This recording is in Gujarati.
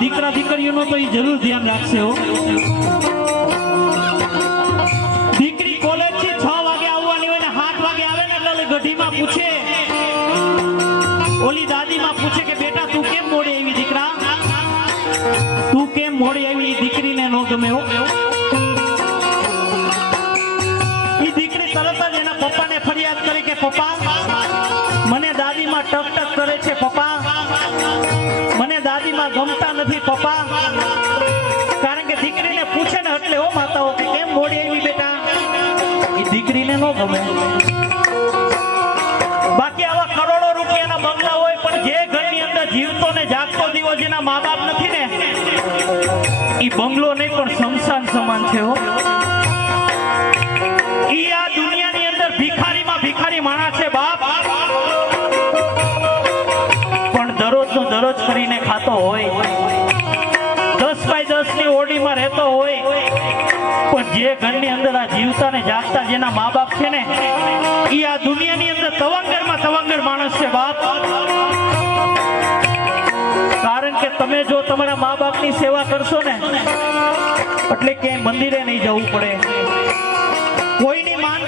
દીકરા દીકરીઓનો તો એ જરૂર ધ્યાન રાખશે હો. દીકરી કોલેજથી છ વાગે આવવાની હોય ને સાત વાગે આવે ને એટલે ગઢીમાં પૂછે. ઓલી દાદીમાં પૂછે કે, બેટા, તું કેમ મોડી આવી દીકરા? તું કેમ મોડી આવી દીકરીને નો ગમે હો? ઈ દીકરી તરત જ એના પપ્પાને ફરિયાદ કરી કે, પપ્પા, મને દાદીમાં ટક ટક કરે છે, પપ્પા. મને ગમતા નથી પપ્પા. કારણ કે દીકરીને પૂછે ને એટલે, ઓ માતાઓ, કે કેમ મોડી આવી બેટા? એ દીકરીને ન ગમે. બાકી આવા કરોડો રૂપિયાના બંગલા હોય, પણ જે ઘરની અંદર જીવતો ને જાગતો દીવો જેના મા બાપ નથી ને એ બંગલો નહીં, પણ શમશાન સમાન છે, હો. ઈ આ દુનિયાની અંદર ભિખારીમાં ભિખારી માણસ છે, બાપ. પણ દરરોજ નો દરરોજ કરીને ખાતો હોય દસ બાય દસની ઓડીમાં રહેતો હોય, પણ જે ઘરની અંદર આ જીવતા ને જાગતા જેના મા બાપ છે ને એ આ દુનિયાની અંદર તવંગરમાં તવંગર માણસ છે બાપ. કારણ કે તમે જો તમારા મા બાપની સેવા કરશો ને, એટલે ક્યાંય મંદિરે નહીં જવું પડે. કોઈની માં